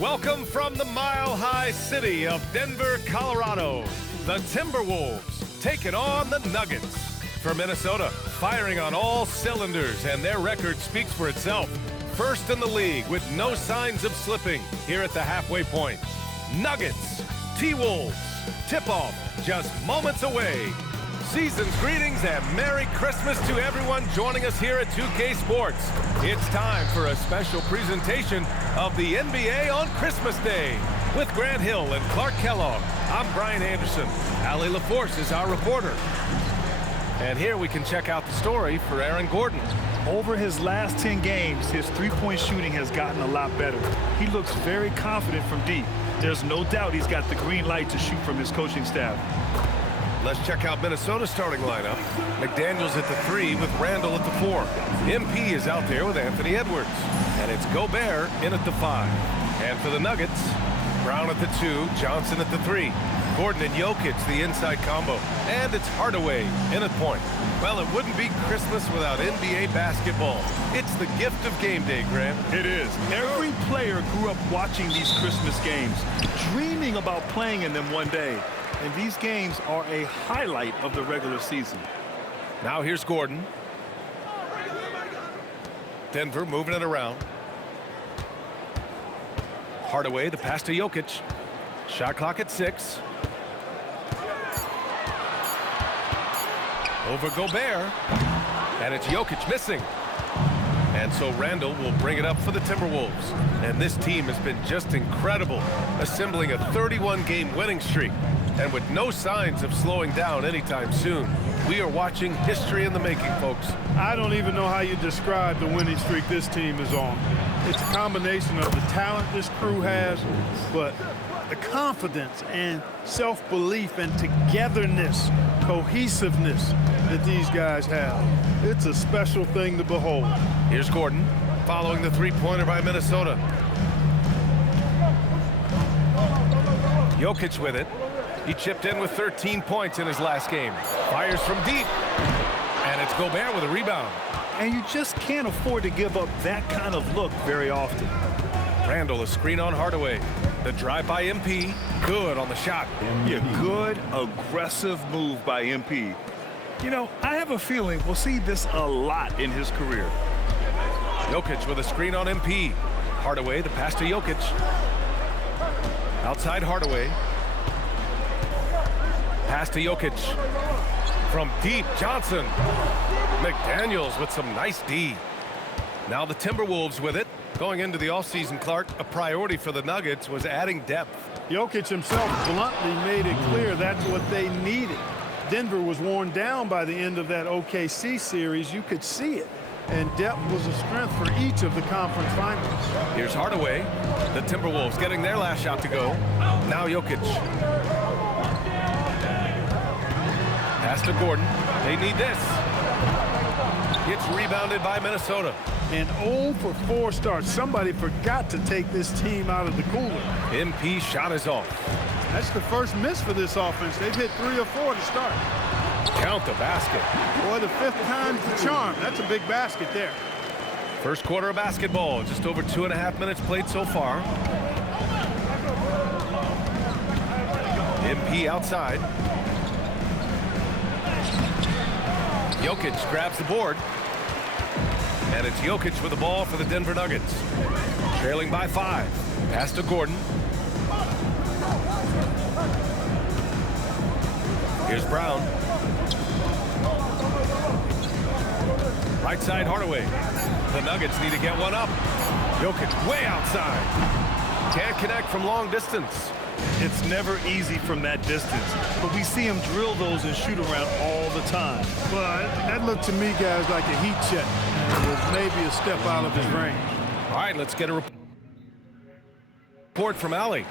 Welcome from the mile-high city of Denver, Colorado. The Timberwolves taking on the Nuggets. For Minnesota, firing on all cylinders, and their record speaks for itself. First in the league with no signs of slipping here at the halfway point. Nuggets, T-Wolves, tip-off just moments away. Season's greetings and Merry Christmas to everyone joining us here at 2K Sports. It's time for a special presentation of the NBA on Christmas Day. With Grant Hill and Clark Kellogg, I'm Brian Anderson. Allie LaForce is our reporter. And here we can check out the story for Aaron Gordon. Over his last 10 games, his three-point shooting has gotten a lot better. He looks very confident from deep. There's no doubt he's got the green light to shoot from his coaching staff. Let's check out Minnesota's starting lineup. McDaniels at the 3 with Randall at the 4. MP is out there with Anthony Edwards. And it's Gobert in at the 5. And for the Nuggets, Brown at the 2, Johnson at the 3. Gordon and Jokic, the inside combo. And it's Hardaway in at point. Well, it wouldn't be Christmas without NBA basketball. It's the gift of game day, Grant. It is. Every player grew up watching these Christmas games, dreaming about playing in them one day. And these games are a highlight of the regular season. Now here's Gordon. Denver moving it around. Hardaway, the pass to Jokic. Shot clock at 6. Over Gobert. And it's Jokic missing. And so Randall will bring it up for the Timberwolves. And this team has been just incredible, assembling a 31-game winning streak. And with no signs of slowing down anytime soon, we are watching history in the making, folks. I don't even know how you describe the winning streak this team is on. It's a combination of the talent this crew has, but the confidence and self-belief and togetherness, cohesiveness that these guys have. It's a special thing to behold. Here's Gordon, following the three-pointer by Minnesota. Jokic with it. He chipped in with 13 points in his last game. Fires from deep. And it's Gobert with a rebound. And you just can't afford to give up that kind of look very often. Randall, a screen on Hardaway. The drive by MP. Good on the shot. Yeah, good, aggressive move by MP. You know, I have a feeling we'll see this a lot in his career. Jokic with a screen on MP. Hardaway, the pass to Jokic. Outside Hardaway. Pass to Jokic. From deep, Johnson. McDaniels with some nice D. Now the Timberwolves with it. Going into the offseason, Clark, a priority for the Nuggets was adding depth. Jokic himself bluntly made it clear that's what they needed. Denver was worn down by the end of that OKC series. You could see it. And depth was a strength for each of the conference finals. Here's Hardaway. The Timberwolves getting their last shot to go. Now Jokic. Pass to Gordon. They need this. It's rebounded by Minnesota. And 0 for 4 starts. Somebody forgot to take this team out of the cooler. MP shot is off. That's the first miss for this offense. They've hit 3 or 4 to start. Count the basket. Boy, the 5th time's the charm. That's a big basket there. First quarter of basketball. Just over 2.5 minutes played so far. MP outside. Jokic grabs the board. And it's Jokic with the ball for the Denver Nuggets. Trailing by 5. Pass to Gordon. Here's Brown. Right side Hardaway. The Nuggets need to get one up. Jokic way outside. Can't connect from long distance. It's never easy from that distance, but we see him drill those and shoot around all the time. Well, that looked to me, guys, like a heat check. And it was maybe a step out of his range. All right, let's get a report from Allie.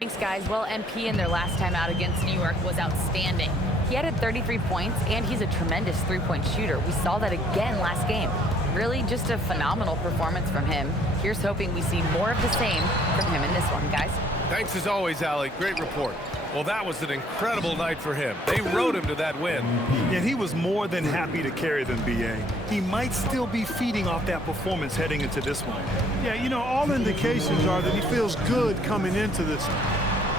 Thanks, guys. Well, MP in their last time out against New York was outstanding. He added 33 points, and he's a tremendous three-point shooter. We saw that again last game. Really just a phenomenal performance from him. Here's hoping we see more of the same from him in this one, guys. Thanks as always, Allie. Great report. Well, that was an incredible night for him. They rode him to that win. And he was more than happy to carry them, B.A. He might still be feeding off that performance heading into this one. Yeah, you know, all indications are that he feels good coming into this.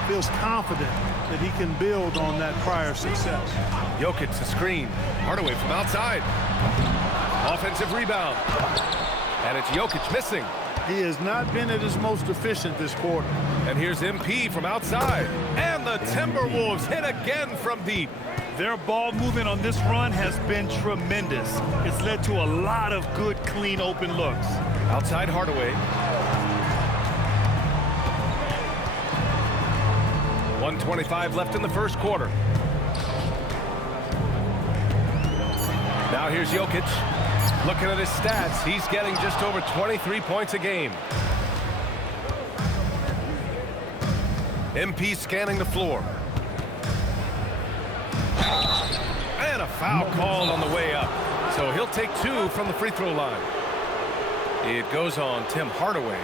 Feels confident that he can build on that prior success. Jokic the screen. Hardaway from outside. Offensive rebound. And it's Jokic missing. He has not been at his most efficient this quarter. And here's MP from outside. And the Timberwolves hit again from deep. Their ball movement on this run has been tremendous. It's led to a lot of good, clean, open looks. Outside Hardaway. 1:25 left in the first quarter. Now here's Jokic. Looking at his stats, he's getting just over 23 points a game. MP scanning the floor. And a foul called on the way up. So he'll take 2 from the free throw line. It goes on Tim Hardaway.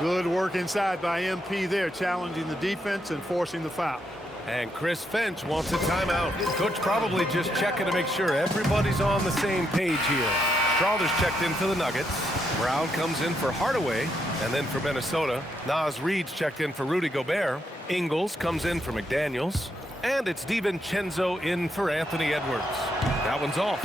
Good work inside by MP there, challenging the defense and forcing the foul. And Chris Finch wants a timeout. Coach probably just checking to make sure everybody's on the same page here. Crowder's checked in for the Nuggets. Brown comes in for Hardaway. And then for Minnesota, Naz Reid's checked in for Rudy Gobert. Ingles comes in for McDaniels. And it's DiVincenzo in for Anthony Edwards. That one's off.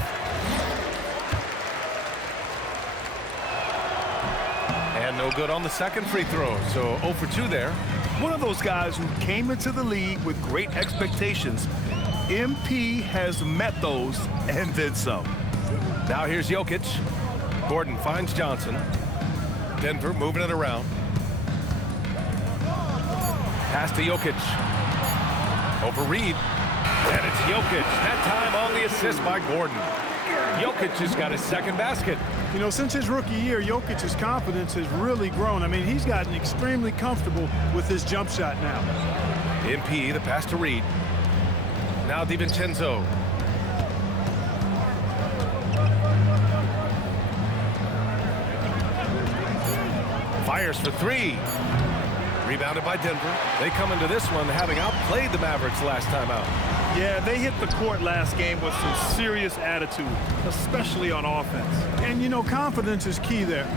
And no good on the second free throw. So 0 for 2 there. One of those guys who came into the league with great expectations. MP has met those and then some. Now here's Jokic. Gordon finds Johnson. Denver moving it around. Pass to Jokic. Over Reed. And it's Jokic. That time on the assist by Gordon. Jokic has got his second basket. You know, since his rookie year, Jokic's confidence has really grown. I mean, he's gotten extremely comfortable with his jump shot now. MP, the pass to Reed. Now DiVincenzo. Fires for 3. Rebounded by Denver. They come into this one having outplayed the Mavericks last time out. Yeah, they hit the court last game with some serious attitude, especially on offense. And, you know, confidence is key there.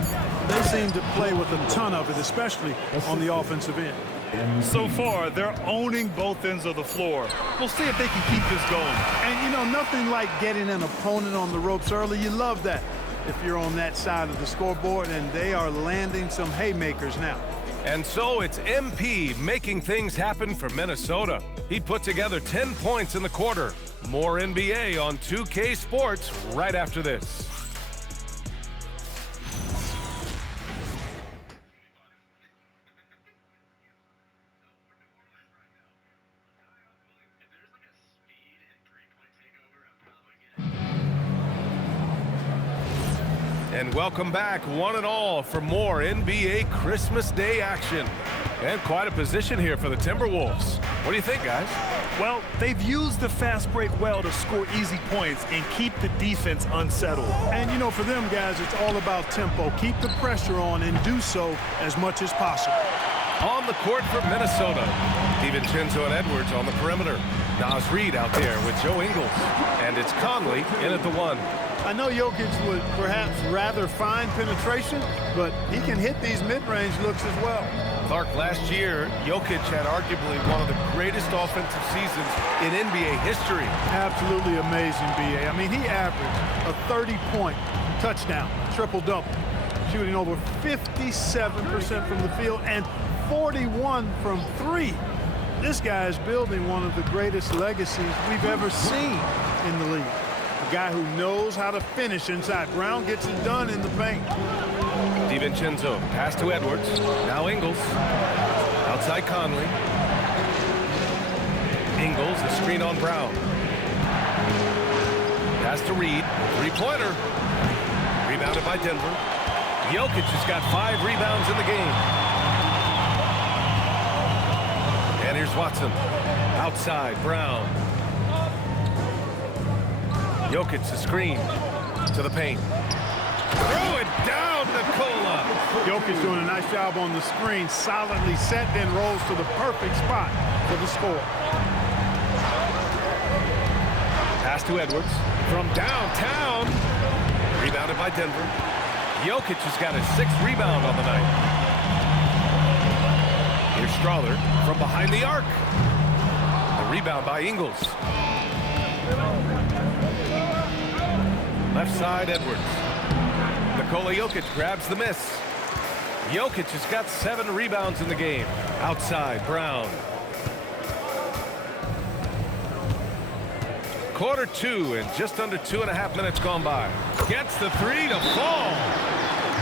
They seem to play with a ton of it, especially on the offensive end. So far, they're owning both ends of the floor. We'll see if they can keep this going. And, you know, nothing like getting an opponent on the ropes early. You love that if you're on that side of the scoreboard, and they are landing some haymakers now. And so it's MP making things happen for Minnesota. He put together 10 points in the quarter. More NBA on 2K Sports right after this. And welcome back, one and all, for more NBA Christmas Day action. And quite a position here for the Timberwolves. What do you think, guys? Well, they've used the fast break well to score easy points and keep the defense unsettled. And, you know, for them guys, it's all about tempo. Keep the pressure on and do so as much as possible. On the court for Minnesota, DiVincenzo and Edwards on the perimeter. Naz Reid out there with Joe Ingles. And it's Conley in at the 1. I know Jokic would perhaps rather find penetration, but he can hit these mid-range looks as well. Clark, last year, Jokic had arguably one of the greatest offensive seasons in NBA history. Absolutely amazing, B.A. I mean, he averaged a 30-point touchdown, triple-double, shooting over 57% from the field and 41 from 3. This guy is building one of the greatest legacies we've ever seen in the league. A guy who knows how to finish inside. Brown gets it done in the paint. DiVincenzo, pass to Edwards. Now Ingles. Outside Conley. Ingles, the screen on Brown. Pass to Reed. Three-pointer. Rebounded by Denver. Jokic has got 5 rebounds in the game. And here's Watson. Outside, Brown. Jokic, the screen to the paint. Throw it down, Nikola. Jokic doing a nice job on the screen. Solidly set, then rolls to the perfect spot for the score. Pass to Edwards from downtown. Rebounded by Denver. Jokic has got his 6th rebound on the night. Here's Strother from behind the arc. The rebound by Ingles. Left side, Edwards. Nikola Jokic grabs the miss. Jokic has got 7 rebounds in the game. Outside, Brown. Quarter 2 and just under 2.5 minutes gone by. Gets the 3 to fall.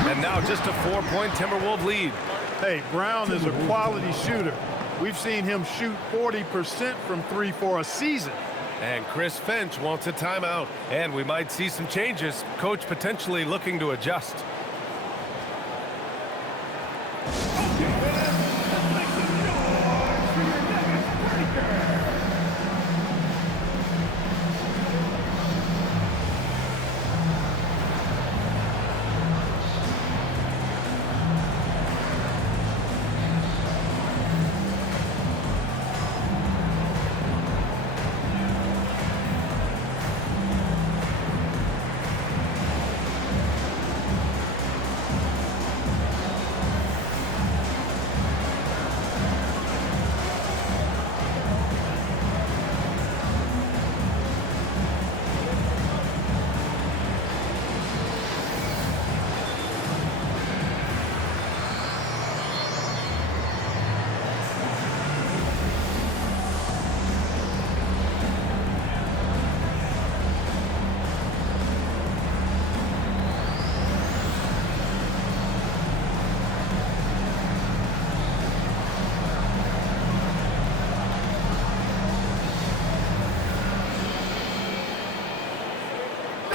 And now just a 4-point Timberwolves lead. Hey, Brown is a quality shooter. We've seen him shoot 40% from 3 for a season. And Chris Finch wants a timeout. And we might see some changes. Coach potentially looking to adjust.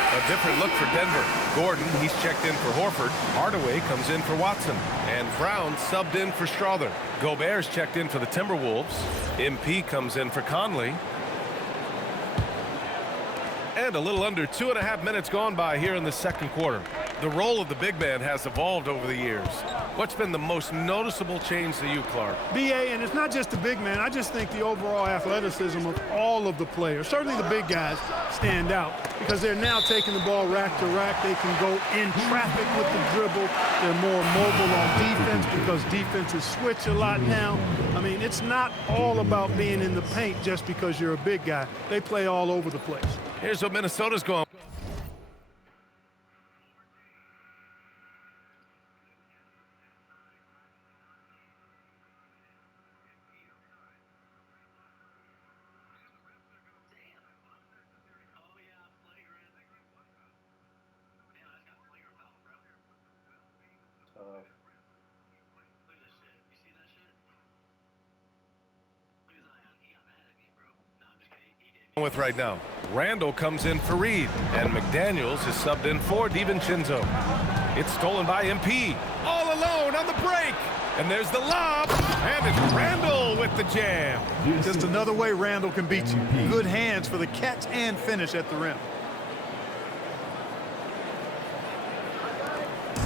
A different look for Denver. Gordon, he's checked in for Horford. Hardaway comes in for Watson. And Brown subbed in for Strother. Gobert's checked in for the Timberwolves. MP comes in for Conley. And a little under 2.5 minutes gone by here in the second quarter. The role of the big man has evolved over the years. What's been the most noticeable change to you, Clark? BA, and it's not just the big man. I just think the overall athleticism of all of the players, certainly the big guys, stand out because they're now taking the ball rack to rack. They can go in traffic with the dribble. They're more mobile on defense because defenses switch a lot now. I mean, it's not all about being in the paint just because you're a big guy. They play all over the place. Here's what Minnesota's going. With right now. Randall comes in for Reed, and McDaniels is subbed in for DiVincenzo. It's stolen by MP. All alone on the break. And there's the lob, and it's Randall with the jam. Just another way Randall can beat you. Good hands for the catch and finish at the rim.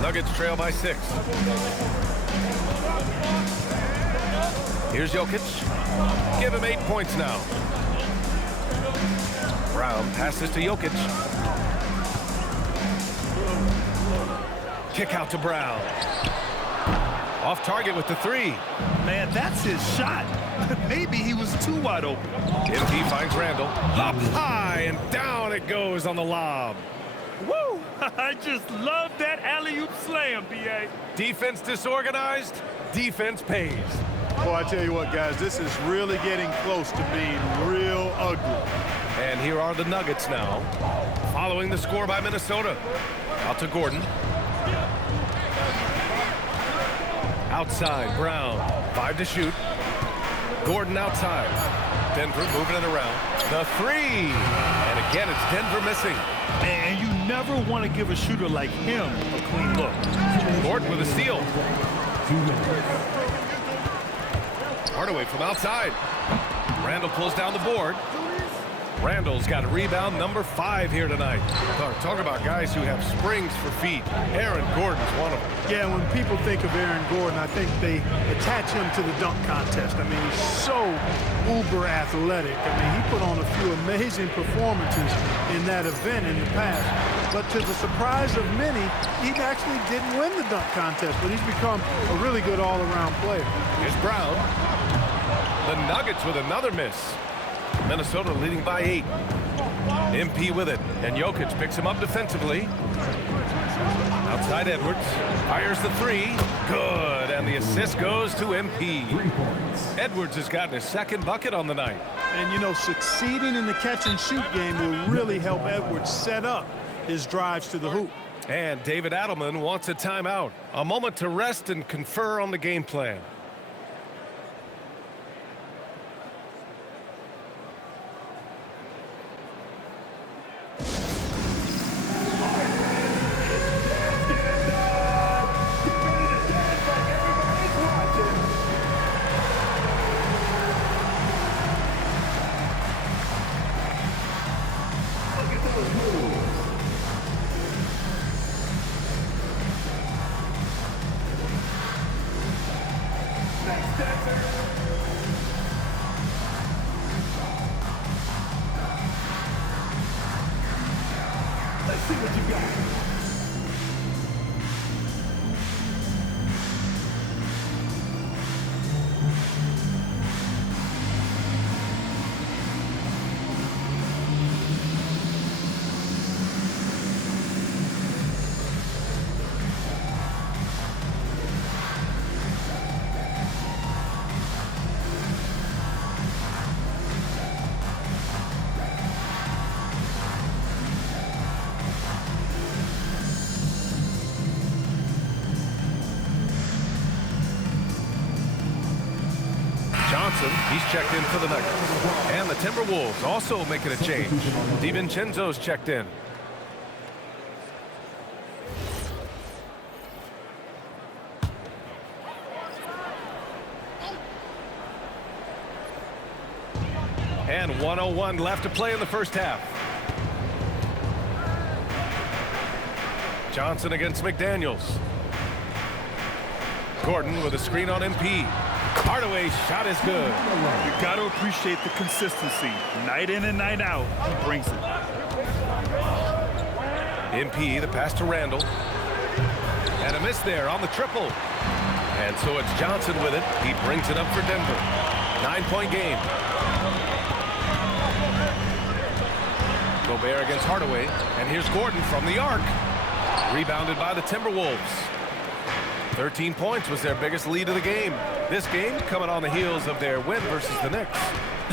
Nuggets trail by 6. Here's Jokic. Give him 8 points now. Brown passes to Jokic. Kick out to Brown. Off target with the 3. Man, that's his shot. Maybe he was too wide open. MP finds Randall. Up high and down it goes on the lob. Woo! I just love that alley-oop slam, B.A. Defense disorganized, defense pays. Boy, I tell you what, guys, this is really getting close to being real ugly. And here are the Nuggets now, following the score by Minnesota. Out to Gordon. Outside, Brown. 5 to shoot. Gordon outside. Denver moving it around. The 3. And again, it's Denver missing. And you never want to give a shooter like him a clean look. Gordon with a steal. Hardaway from outside. Randall pulls down the board. Randall's got rebound number 5 here tonight. Talk about guys who have springs for feet. Aaron Gordon's one of them. Yeah, when people think of Aaron Gordon, I think they attach him to the dunk contest. I mean, he's so uber athletic. I mean, he put on a few amazing performances in that event in the past. But to the surprise of many, he actually didn't win the dunk contest, but he's become a really good all-around player. Here's Brown. The Nuggets with another miss. Minnesota leading by 8. MP with it, and Jokic picks him up defensively. Outside Edwards, fires the 3. Good, and the assist goes to MP. Edwards has gotten his 2nd bucket on the night. And, you know, succeeding in the catch-and-shoot game will really help Edwards set up his drives to the hoop. And David Adelman wants a timeout. A moment to rest and confer on the game plan. Let's see what you got. He's checked in for the Nuggets. And the Timberwolves also making a change. DiVincenzo's checked in. And 1:01 left to play in the first half. Johnson against McDaniels. Gordon with a screen on MP. Hardaway's shot is good. You got to appreciate the consistency. Night in and night out, he brings it. MP, the pass to Randall. And a miss there on the triple. And so it's Johnson with it. He brings it up for Denver. 9-point game. Gobert against Hardaway. And here's Gordon from the arc. Rebounded by the Timberwolves. 13 points was their biggest lead of the game. This game coming on the heels of their win versus the Knicks.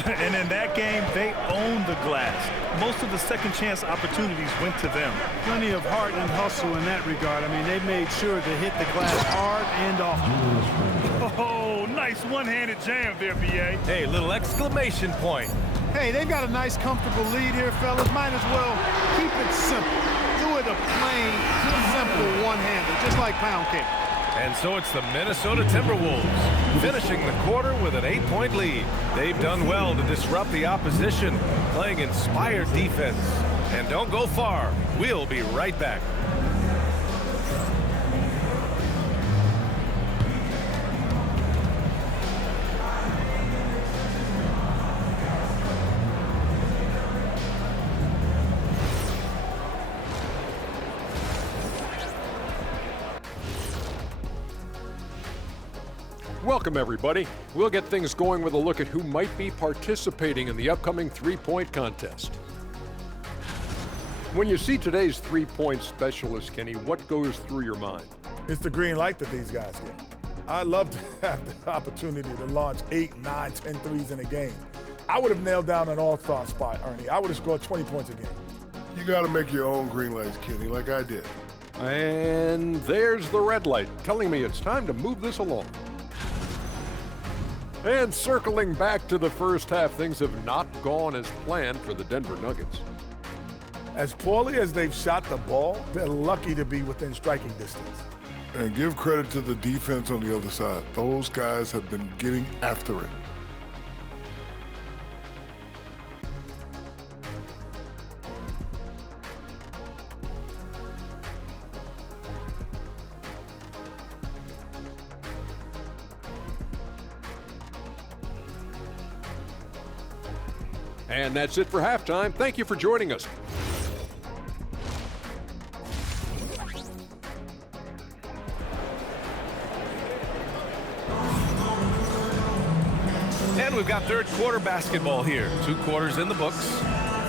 And in that game, they owned the glass. Most of the second chance opportunities went to them. Plenty of heart and hustle in that regard. I mean, they made sure to hit the glass hard and often. Oh, nice one-handed jam there, B.A. Hey, little exclamation point. Hey, they've got a nice, comfortable lead here, fellas. Might as well keep it simple. Do it a plain, simple one-hander, just like pound cake. And so it's the Minnesota Timberwolves finishing the quarter with an 8-point lead. They've done well to disrupt the opposition, playing inspired defense. And don't go far. We'll be right back. Welcome, everybody. We'll get things going with a look at who might be participating in the upcoming three-point contest. When you see today's three-point specialist, Kenny, what goes through your mind? It's the green light that these guys get. I'd love to have the opportunity to launch 8, 9, 10 threes in a game. I would have nailed down an all-star spot, Ernie. I would have scored 20 points a game. You got to make your own green lights, Kenny, like I did. And there's the red light telling me it's time to move this along. And circling back to the first half, things have not gone as planned for the Denver Nuggets. As poorly as they've shot the ball, they're lucky to be within striking distance. And give credit to the defense on the other side. Those guys have been getting after it. And that's it for halftime. Thank you for joining us. And we've got third quarter basketball here. 2 quarters in the books.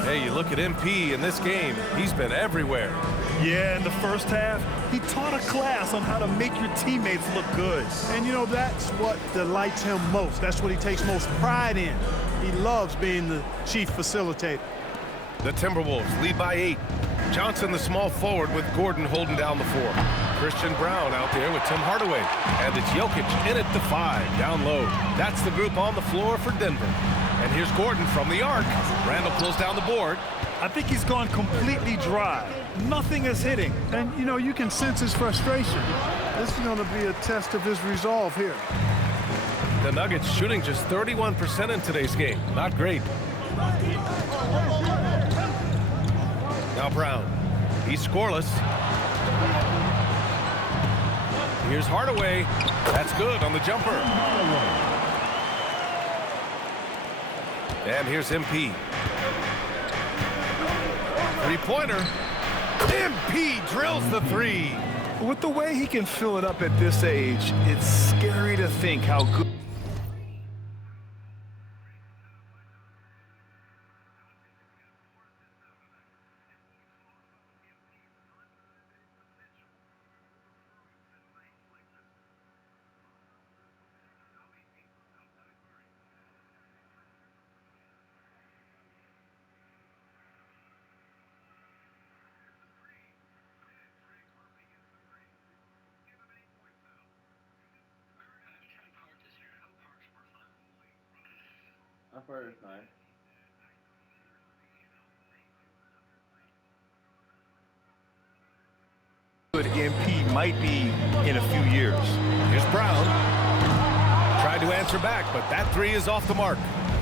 Hey, you look at MP in this game, he's been everywhere. Yeah, in the first half, he taught a class on how to make your teammates look good. And, you know, that's what delights him most. That's what he takes most pride in. He loves being the chief facilitator. The Timberwolves lead by 8. Johnson, the small forward, with Gordon holding down the 4. Christian Brown out there with Tim Hardaway. And it's Jokic in at the 5, down low. That's the group on the floor for Denver. And here's Gordon from the arc. Randall pulls down the board. I think he's gone completely dry. Nothing is hitting. And, you know, you can sense his frustration. This is going to be a test of his resolve here. The Nuggets shooting just 31% in today's game. Not great. Now Brown. He's scoreless. Here's Hardaway. That's good on the jumper. And here's MP. Three-pointer. MP drills the 3. With the way he can fill it up at this age, it's scary to think how good. Good MP might be in a few years. Here's Brown. Tried to answer back, but that 3 is off the mark.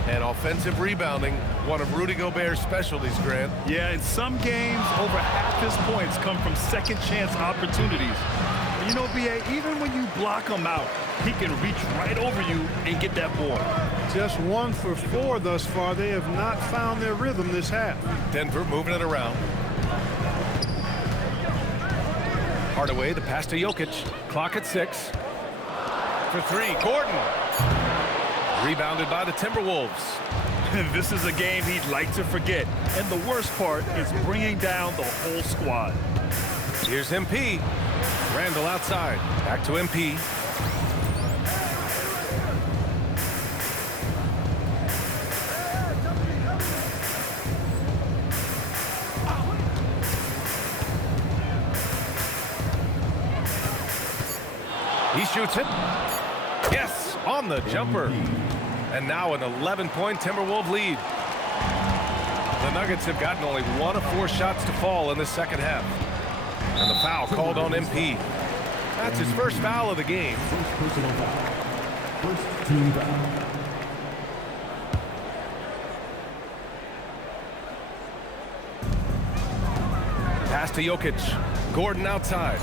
And offensive rebounding, one of Rudy Gobert's specialties, Grant. Yeah, in some games, over half his points come from second chance opportunities. You know, B.A., even when you block him out, he can reach right over you and get that board. Just 1 for 4 thus far. They have not found their rhythm this half. Denver moving it around. Hardaway, the pass to Jokic. Clock at 6. For 3, Gordon. Rebounded by the Timberwolves. This is a game he'd like to forget. And the worst part is bringing down the whole squad. Here's MP. Randall outside. Back to MP. He shoots it. Yes, on the jumper. And now an 11-point Timberwolves lead. The Nuggets have gotten only 1 of 4 shots to fall in the second half. And the foul called on MP. That's his first foul of the game. Pass to Jokic. Gordon outside.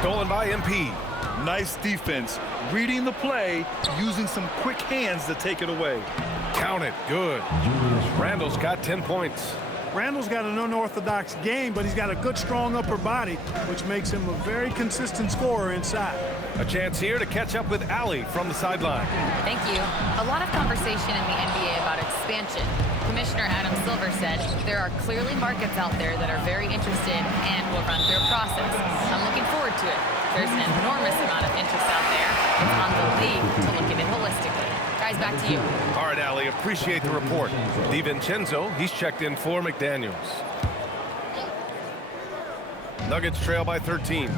Stolen by MP. Nice defense. Reading the play, using some quick hands to take it away. Count it. Good. Randall's got 10 points. Randall's got an unorthodox game, but he's got a good, strong upper body, which makes him a very consistent scorer inside. A chance here to catch up with Allie from the sideline. Thank you. A lot of conversation in the NBA about expansion. Commissioner Adam Silver said there are clearly markets out there that are very interested and will run through a process. I'm looking forward to it. There's an enormous amount of interest out there. It's on the league to look at it holistically. Guys, back to you. All right, Allie, appreciate the report. DiVincenzo, he's checked in for McDaniels. Nuggets trail by 13.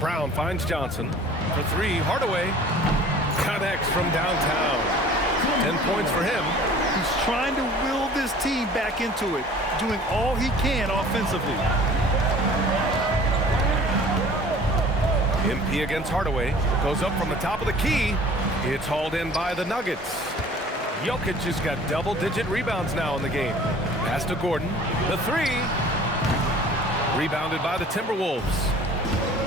Brown finds Johnson. For 3, Hardaway connects from downtown. 10 points for him. He's trying to will this team back into it, doing all he can offensively. MP against Hardaway. Goes up from the top of the key. It's hauled in by the Nuggets. Jokic has got double-digit rebounds now in the game. Pass to Gordon. The 3. Rebounded by the Timberwolves.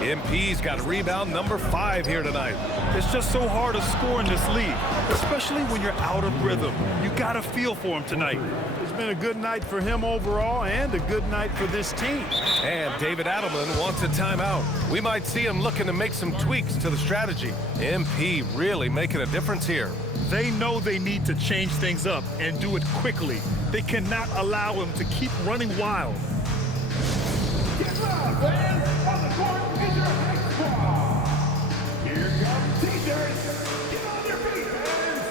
MP's got rebound number 5 here tonight. It's just so hard to score in this league, especially when you're out of rhythm. You got a feel for him tonight. It's been a good night for him overall and a good night for this team. And David Adelman wants a timeout. We might see him looking to make some tweaks to the strategy. MP really making a difference here. They know they need to change things up and do it quickly. They cannot allow him to keep running wild. Get up, fans! On the court is your next squad. Here comes T-shirts. Get on your feet, fans!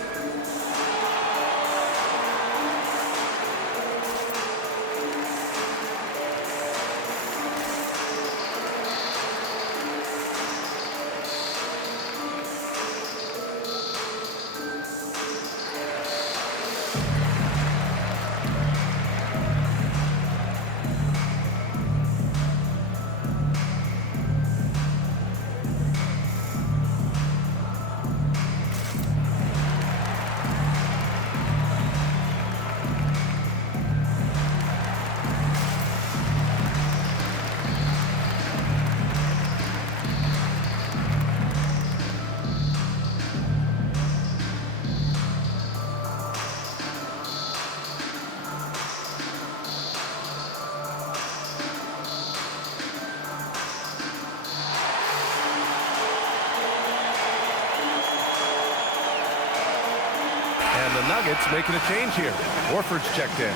And the Nuggets making a change here. Horford's checked in.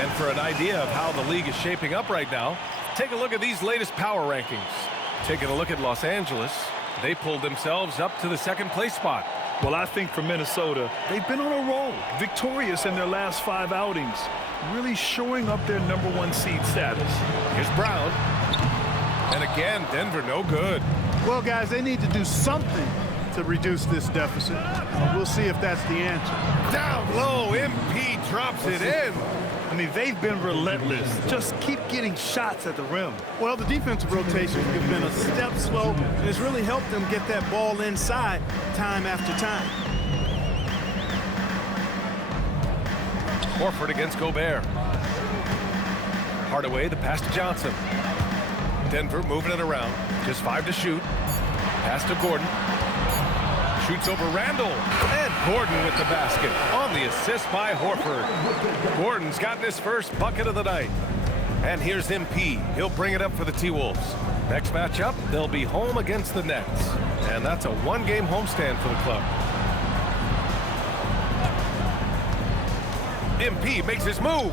And for an idea of how the league is shaping up right now, take a look at these latest power rankings. Taking a look at Los Angeles, they pulled themselves up to the second place spot. Well, I think for Minnesota, they've been on a roll, victorious in their last 5 outings, really showing up their #1 seed status. Here's Brown. And again, Denver no good. Well, guys, they need to do something to reduce this deficit. We'll see if that's the answer. Down low, MP drops it in. I mean, they've been relentless. Just keep getting shots at the rim. Well, the defensive rotation has been a step slow, and it's really helped them get that ball inside time after time. Horford against Gobert. Hardaway, the pass to Johnson. Denver moving it around. Just 5 to shoot. Pass to Gordon. Shoots over Randall. And Gordon with the basket on the assist by Horford. Gordon's gotten his first bucket of the night. And here's MP. He'll bring it up for the T-Wolves. Next matchup, they'll be home against the Nets. And that's a 1-game homestand for the club. MP makes his move.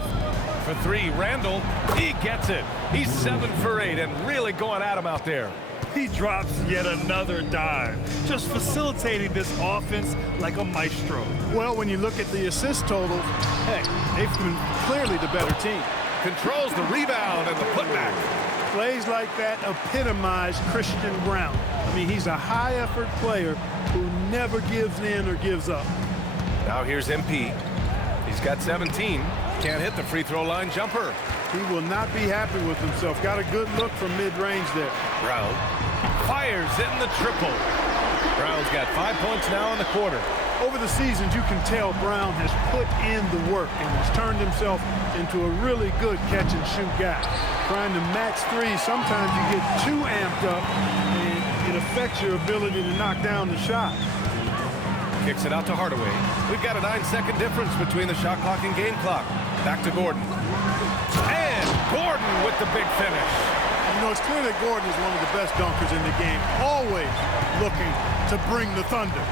For 3, Randall. He gets it. He's 7 for 8 and really going at him out there. He drops yet another dime, just facilitating this offense like a maestro. Well, when you look at the assist totals, heck, they've been clearly the better team. Controls the rebound and the putback. Plays like that epitomize Christian Brown. I mean, he's a high-effort player who never gives in or gives up. Now here's MP. He's got 17. Can't hit the free throw line jumper. He will not be happy with himself. Got a good look from mid-range there. Brown fires in the triple. Brown's got 5 points now in the quarter. Over the seasons, you can tell Brown has put in the work and has turned himself into a really good catch-and-shoot guy. Trying to match threes, sometimes you get too amped up and it affects your ability to knock down the shot. Kicks it out to Hardaway. We've got a 9-second difference between the shot clock and game clock. Back to Gordon. And Gordon with the big finish. You know, it's clear that Gordon is one of the best dunkers in the game, always looking to bring the thunder.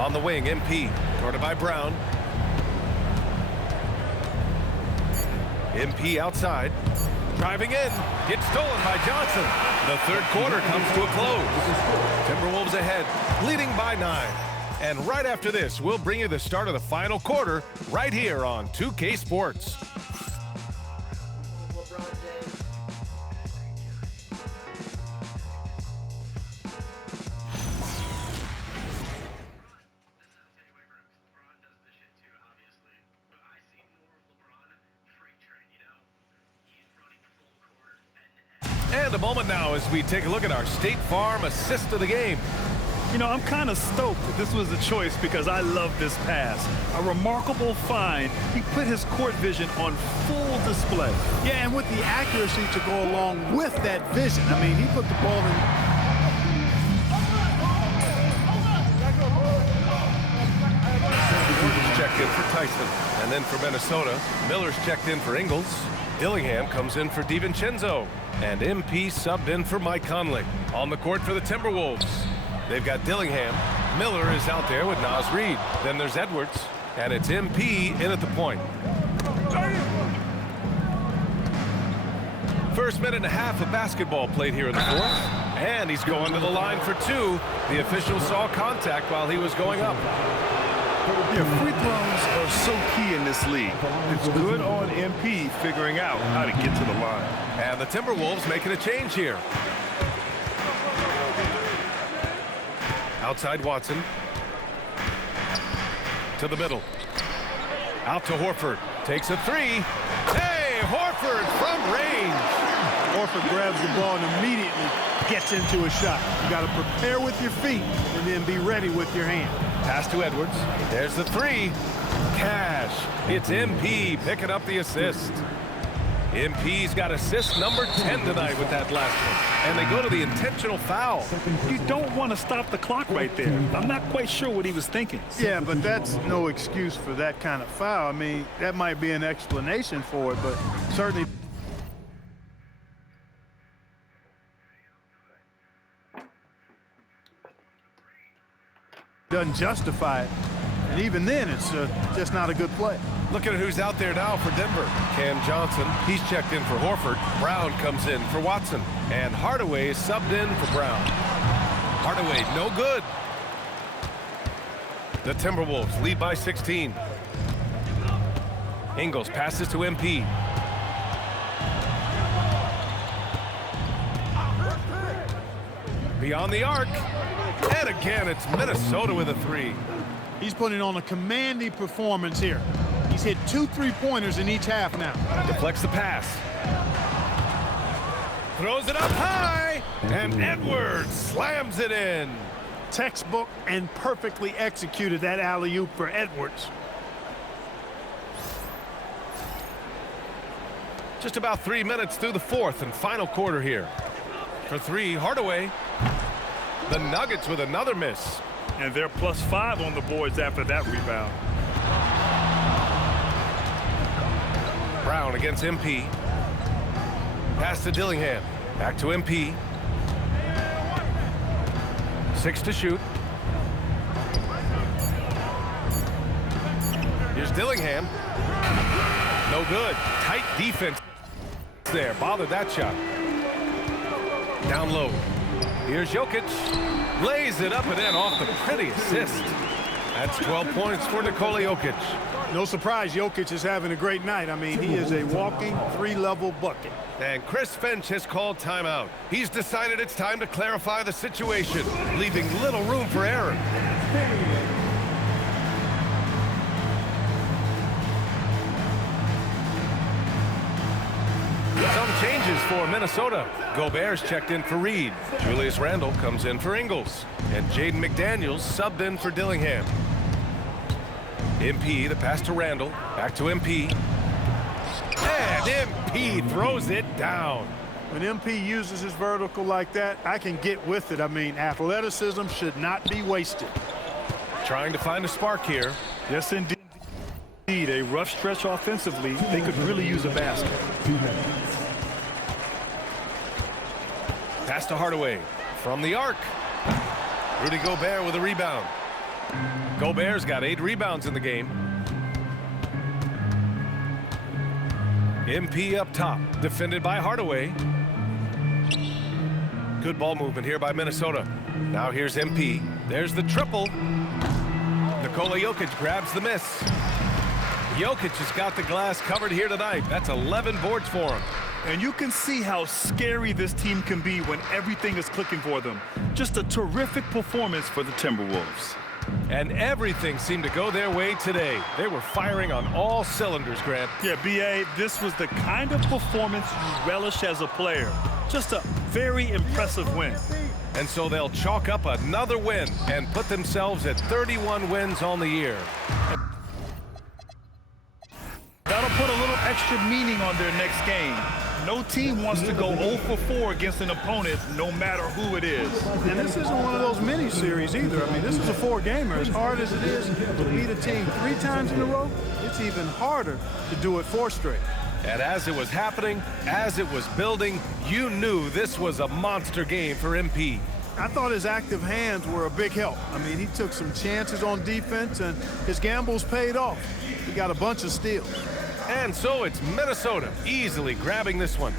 On the wing, MP, guarded by Brown. MP outside, driving in, gets stolen by Johnson. The third quarter comes to a close. Timberwolves ahead, leading by 9. And right after this, we'll bring you the start of the final quarter right here on 2K Sports. And a moment now as we take a look at our State Farm assist of the game. You know, I'm kind of stoked that this was a choice because I love this pass. A remarkable find. He put his court vision on full display. Yeah, and with the accuracy to go along with that vision. I mean, he put the ball in. Gordon's checked in for Tyson. And then for Minnesota, Miller's checked in for Ingles. Dillingham comes in for DiVincenzo. And MP subbed in for Mike Conley. On the court for the Timberwolves, they've got Dillingham. Miller is out there with Naz Reid. Then there's Edwards. And it's MP in at the point. First minute and a half of basketball played here in the fourth. And he's going to the line for two. The official saw contact while he was going up. Yeah, free throws are so key in this league. It's good on MP figuring out how to get to the line. And the Timberwolves making a change here. Outside Watson. To the middle. Out to Horford. Takes a three. Hey, Horford from range. Horford grabs the ball and immediately gets into a shot. You got to prepare with your feet and then be ready with your hand. Pass to Edwards. There's the three. Cash. It's MP picking up the assist. MP's got assist number 10 tonight with that last one. And they go to the intentional foul. You don't want to stop the clock right there. I'm not quite sure what he was thinking. Yeah, but that's no excuse for that kind of foul. I mean, that might be an explanation for it, but certainly doesn't justify it. And even then, it's just not a good play. Look at who's out there now for Denver. Cam Johnson, he's checked in for Horford. Brown comes in for Watson. And Hardaway is subbed in for Brown. Hardaway, no good. The Timberwolves lead by 16. Ingles passes to MP. Beyond the arc. And again, it's Minnesota with a three. He's putting on a commanding performance here. He's hit 2 3-pointers in each half now. Deflects the pass. Throws it up high. And Edwards slams it in. Textbook and perfectly executed that alley-oop for Edwards. Just about 3 minutes through the fourth and final quarter here. For three, Hardaway. The Nuggets with another miss. And they're +5 on the boards after that rebound. Brown against MP. Pass to Dillingham. Back to MP. 6 to shoot. Here's Dillingham. No good. Tight defense there. Bothered that shot. Down low. Here's Jokic. Lays it up and in off the pretty assist. That's 12 points for Nikola Jokic. No surprise, Jokic is having a great night. I mean, he is a walking 3-level bucket. And Chris Finch has called timeout. He's decided it's time to clarify the situation, leaving little room for error. Some changes for Minnesota. Gobert's checked in for Reid. Julius Randle comes in for Ingles. And Jaden McDaniels subbed in for Dillingham. MP, the pass to Randle. Back to MP. And MP throws it down. When MP uses his vertical like that, I can get with it. I mean, athleticism should not be wasted. Trying to find a spark here. Yes, indeed. A rough stretch offensively. They could really use a basket. Pass to Hardaway from the arc. Rudy Gobert with a rebound. Gobert's got 8 rebounds in the game. MP up top, defended by Hardaway. Good ball movement here by Minnesota. Now here's MP. There's the triple. Nikola Jokic grabs the miss. Jokic has got the glass covered here tonight. That's 11 boards for him. And you can see how scary this team can be when everything is clicking for them. Just a terrific performance for the Timberwolves. And everything seemed to go their way today. They were firing on all cylinders, Grant. Yeah, B.A., this was the kind of performance you relish as a player. Just a very impressive win. And so they'll chalk up another win and put themselves at 31 wins on the year. That'll put a little extra meaning on their next game. No team wants to go 0 for 4 against an opponent, no matter who it is. And this isn't one of those mini-series either. I mean, this is a 4-gamer. As hard as it is to beat a team 3 times in a row, it's even harder to do it 4 straight. And as it was happening, as it was building, you knew this was a monster game for MP. I thought his active hands were a big help. I mean, he took some chances on defense, and his gambles paid off. He got a bunch of steals. And so it's Minnesota easily grabbing this one.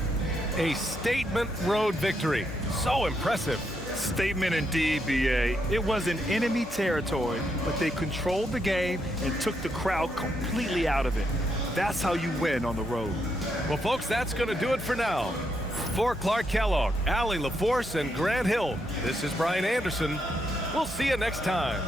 A statement road victory. So impressive. Statement indeed, BA. It was in enemy territory, but they controlled the game and took the crowd completely out of it. That's how you win on the road. Well, folks, that's going to do it for now. For Clark Kellogg, Allie LaForce, and Grant Hill, this is Brian Anderson. We'll see you next time.